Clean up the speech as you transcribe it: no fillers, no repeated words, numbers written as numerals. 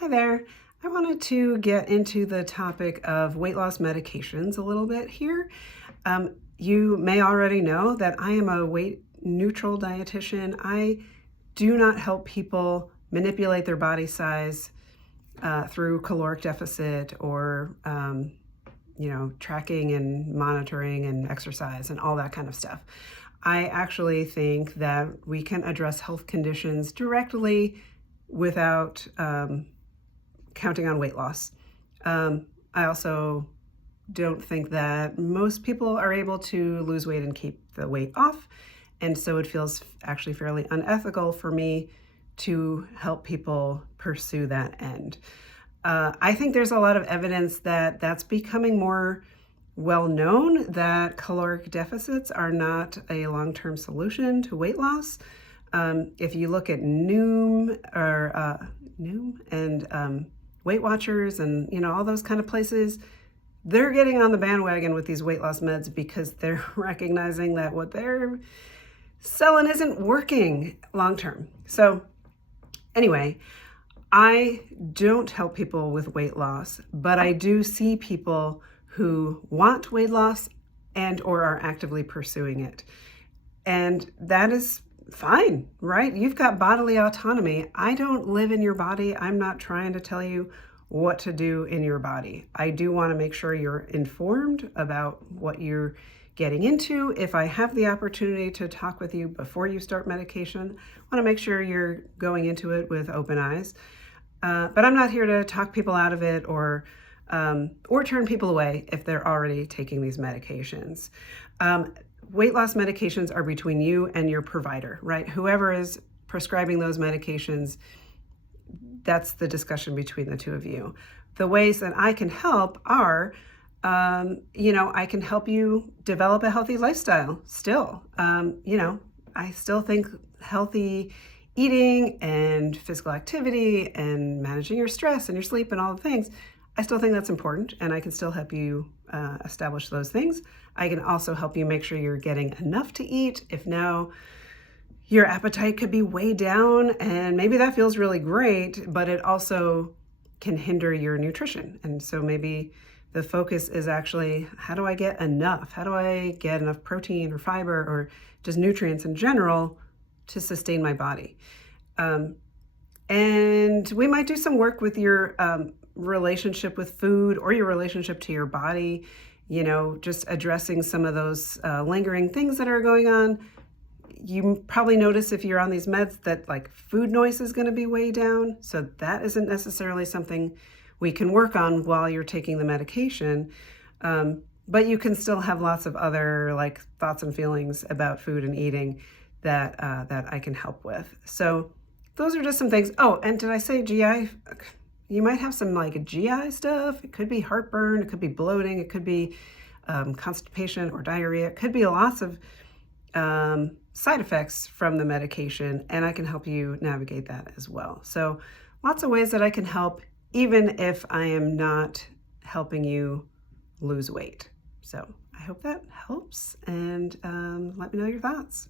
Hi there. I wanted to get into the topic of weight loss medications a little bit here. You may already know that I am a weight neutral dietitian. I do not help people manipulate their body size through caloric deficit or, tracking and monitoring and exercise and all that kind of stuff. I actually think that we can address health conditions directly without counting on weight loss. I also don't think that most people are able to lose weight and keep the weight off. And so it feels actually fairly unethical for me to help people pursue that end. I think there's a lot of evidence that that's becoming more well known, that caloric deficits are not a long-term solution to weight loss. If you look at Noom and Weight Watchers and all those kind of places, they're getting on the bandwagon with these weight loss meds because they're recognizing that what they're selling isn't working long term. So anyway, I don't help people with weight loss, but I do see people who want weight loss and or are actively pursuing it. And that is fine, right? You've got bodily autonomy. I don't live in your body. I'm not trying to tell you what to do in your body. I do want to make sure you're informed about what you're getting into. If I have the opportunity to talk with you before you start medication, I want to make sure you're going into it with open eyes. But I'm not here to talk people out of it or turn people away if they're already taking these medications. Weight loss medications are between you and your provider, right? Whoever is prescribing those medications, that's the discussion between the two of you. The ways that I can help are, I can help you develop a healthy lifestyle still. I still think healthy eating and physical activity and managing your stress and your sleep and all the things, I still think that's important, and I can still help you establish those things. I can also help you make sure you're getting enough to eat. If now your appetite could be way down, and maybe that feels really great, but it also can hinder your nutrition. And so maybe the focus is actually, how do I get enough? How do I get enough protein or fiber or just nutrients in general to sustain my body? And we might do some work with your relationship with food or your relationship to your body, just addressing some of those lingering things that are going on. You probably notice if you're on these meds that like food noise is going to be way down. So that isn't necessarily something we can work on while you're taking the medication. But you can still have lots of other like thoughts and feelings about food and eating that I can help with. So those are just some things. Oh, and did I say GI? You might have some like GI stuff. It could be heartburn, it could be bloating, it could be constipation or diarrhea. It could be lots of side effects from the medication, and I can help you navigate that as well. So lots of ways that I can help, even if I am not helping you lose weight. So I hope that helps, and let me know your thoughts.